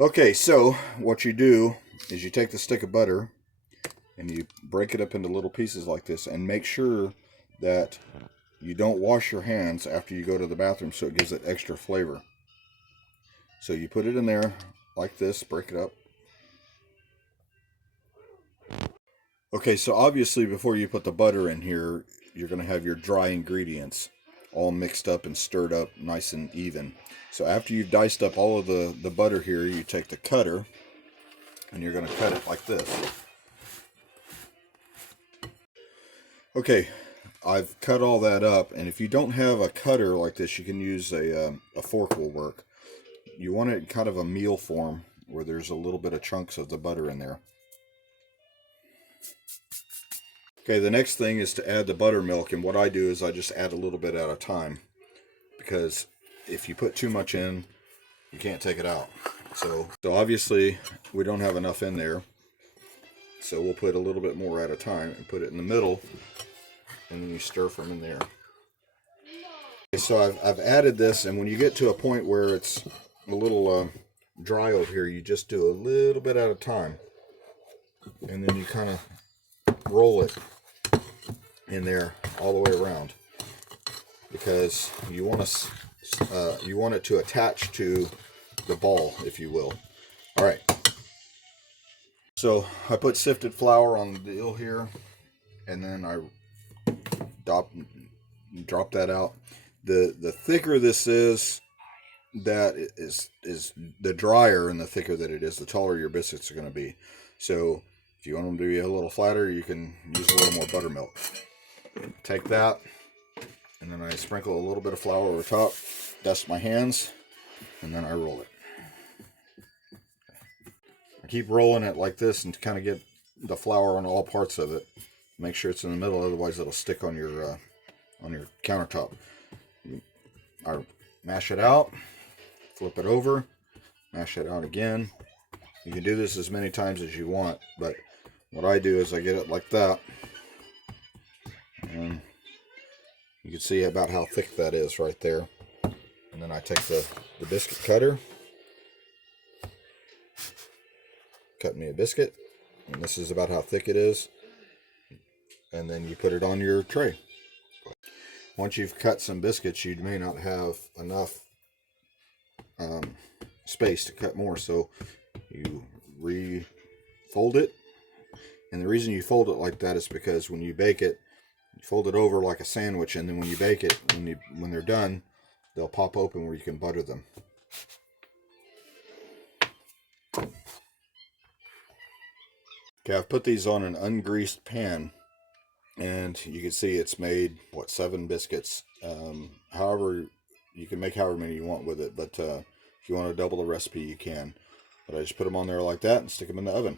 Okay, so what you do is you take the stick of butter and you break it up into little pieces like this, and make sure that you don't wash your hands after you go to the bathroom, so it gives it extra flavor. So you put it in there like this, break it up. Okay, so obviously before you put the butter in here, you're going to have your dry ingredients all mixed up and stirred up nice and even. So after you've diced up all of the butter here, you take the cutter and you're going to cut it like this. Okay, I've cut all that up, and if you don't have a cutter like this, you can use a fork will work. You want it in kind of a meal form where there's a little bit of chunks of the butter in there. Okay, the next thing is to add the buttermilk, and what I do is I just add a little bit at a time, because if you put too much in, you can't take it out. So obviously we don't have enough in there, so we'll put a little bit more at a time and put it in the middle, and then you stir from in there. Okay, so I've added this, and when you get to a point where it's a little dry over here, you just do a little bit at a time, and then you kind of roll it in there all the way around, because you want it to attach to the ball, if you will. All right. So I put sifted flour on the deal here, and then I drop that out. The thicker this is, that is the drier, and the thicker that it is, the taller your biscuits are going to be. So if you want them to be a little flatter, you can use a little more buttermilk. Take that, and then I sprinkle a little bit of flour over top, dust my hands, and then I roll it. I keep rolling it like this and kind of get the flour on all parts of it. Make sure it's in the middle, otherwise it'll stick on your countertop. I mash it out, flip it over, mash it out again. You can do this as many times as you want, but what I do is I get it like that, and you can see about how thick that is right there. And then I take the biscuit cutter, cut me a biscuit, and this is about how thick it is, and then you put it on your tray. Once you've cut some biscuits, you may not have enough space to cut more, so you refold it. And the reason you fold it like that is because when you bake it, you fold it over like a sandwich, and then when you bake it, when they're done, they'll pop open where you can butter them. Okay, I've put these on an ungreased pan, and you can see it's made, what, 7 biscuits. However, you can make however many you want with it, but if you want to double the recipe, you can. But I just put them on there like that and stick them in the oven.